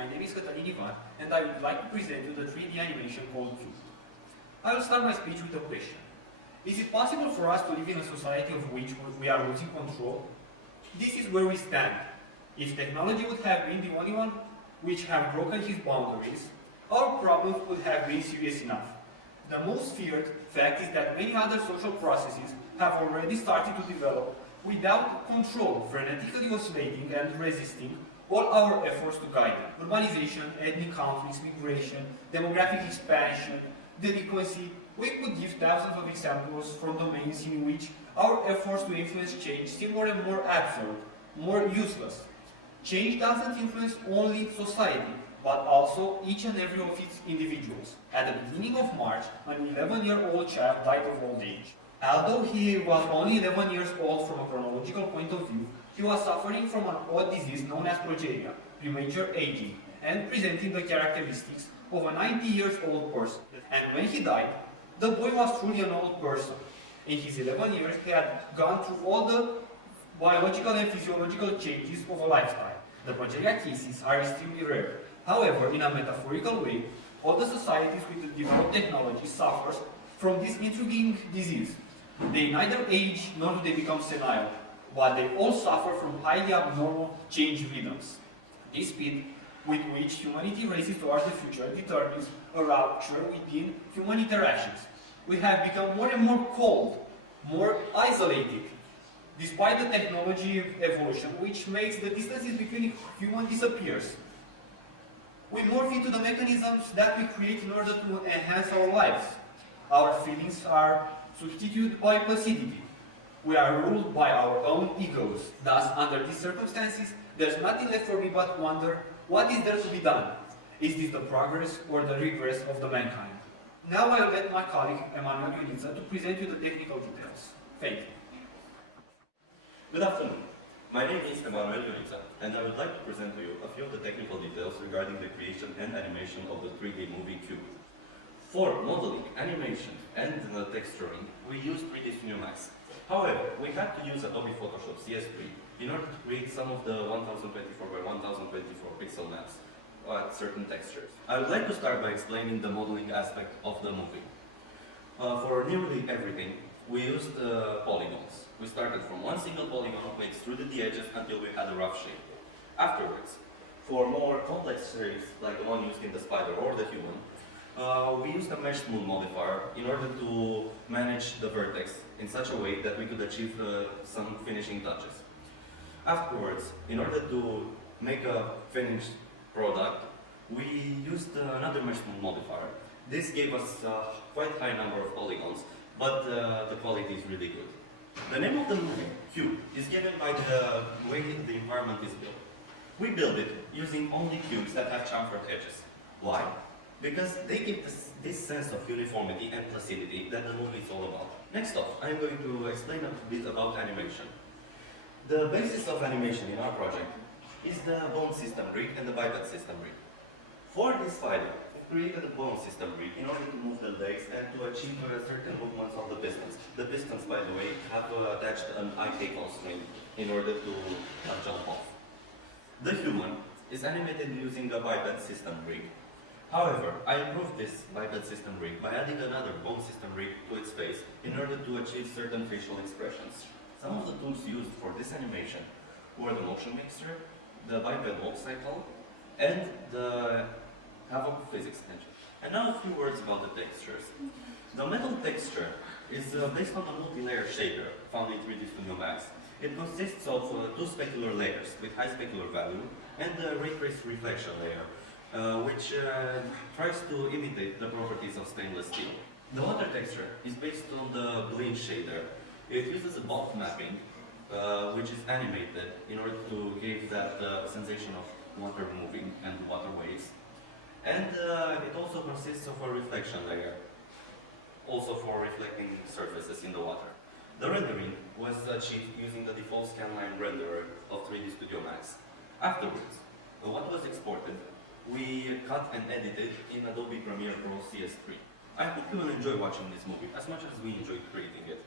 my name is Ivan, and I would like to present you the 3D animation called Cube. I will start my speech with a question. Is it possible for us to live in a society of which we are losing control? This is where we stand. If technology would have been the only one which have broken his boundaries, our problems would have been serious enough. The most feared fact is that many other social processes have already started to develop without control, frenetically oscillating and resisting all our efforts to guide them. Urbanization, ethnic conflicts, migration, demographic expansion, delinquency. We could give thousands of examples from domains in which our efforts to influence change seem more and more absurd, more useless. Change doesn't influence only society, but also each and every of its individuals. At the beginning of March, an 11-year-old child died of old age. Although he was only 11 years old from a chronological point of view, he was suffering from an odd disease known as progeria, premature aging, and presenting the characteristics of a 90-year-old person. And when he died, the boy was truly an old person. In his 11 years, he had gone through all the biological and physiological changes of a lifetime. The progeria cases are extremely rare. However, in a metaphorical way, all the societies with developed technology suffers from this intriguing disease. They neither age nor do they become senile, but they all suffer from highly abnormal change rhythms. This speed with which humanity races towards the future determines a rupture within human interactions. We have become more and more cold, more isolated, despite the technology evolution, which makes the distances between humans disappears. We morph into the mechanisms that we create in order to enhance our lives. Our feelings are substituted by placidity. We are ruled by our own egos. Thus, under these circumstances, there's nothing left for me but wonder, what is there to be done? Is this the progress or the regress of the mankind? Now I'll let my colleague, Emanuel Ioniță, to present you the technical details. Thank you. Good afternoon. My name is Emanuel Ioniță, and I would like to present to you a few of the technical details regarding the creation and animation of the 3D movie Cube. For modeling, animation, and texturing, we use 3D Studio Max. However, we had to use Adobe Photoshop CS3 in order to create some of the 1024 by 1024 pixel maps at certain textures. I would like to start by explaining the modeling aspect of the movie. For nearly everything, we used polygons. We started from one single polygon, we extruded the edges until we had a rough shape. Afterwards, for more complex shapes, like the one used in the spider or the human, we used a mesh smooth modifier in order to manage the vertex in such a way that we could achieve some finishing touches. Afterwards, in order to make a finished product, we used another mesh smooth modifier. This gave us a quite high number of polygons, but the quality is really good. The name of the movie, Cube, is given by the way the environment is built. We build it using only cubes that have chamfered edges. Why? Because they give this sense of uniformity and placidity that the movie is all about. Next off, I'm going to explain a bit about animation. The basis of animation in our project is the bone system rig and the biped system rig. For this spider, we created a bone system rig in order to move the legs and to achieve certain movements of the pistons. The pistons, by the way, have attached an IK constraint in order to jump off. The human is animated using a biped system rig. However, I improved this biped system rig by adding another bone system rig to its face in order to achieve certain facial expressions. Some of the tools used for this animation were the motion mixer, the biped walk cycle, and the Havoc physics engine. And now a few words about the textures. The metal texture is based on a multi-layer shader found in 3D Studio Max. It consists of two specular layers with high specular value and a ray trace reflection layer, which tries to imitate the properties of stainless steel. The water texture is based on the blend shader. It uses a bulk mapping, which is animated in order to give that sensation of water moving and water waves. And it also consists of a reflection layer, also for reflecting surfaces in the water. The rendering was achieved using the default scanline renderer of 3D Studio Max. Afterwards, what was exported, we cut and edited in Adobe Premiere Pro CS3. I hope you will enjoy watching this movie as much as we enjoyed creating it.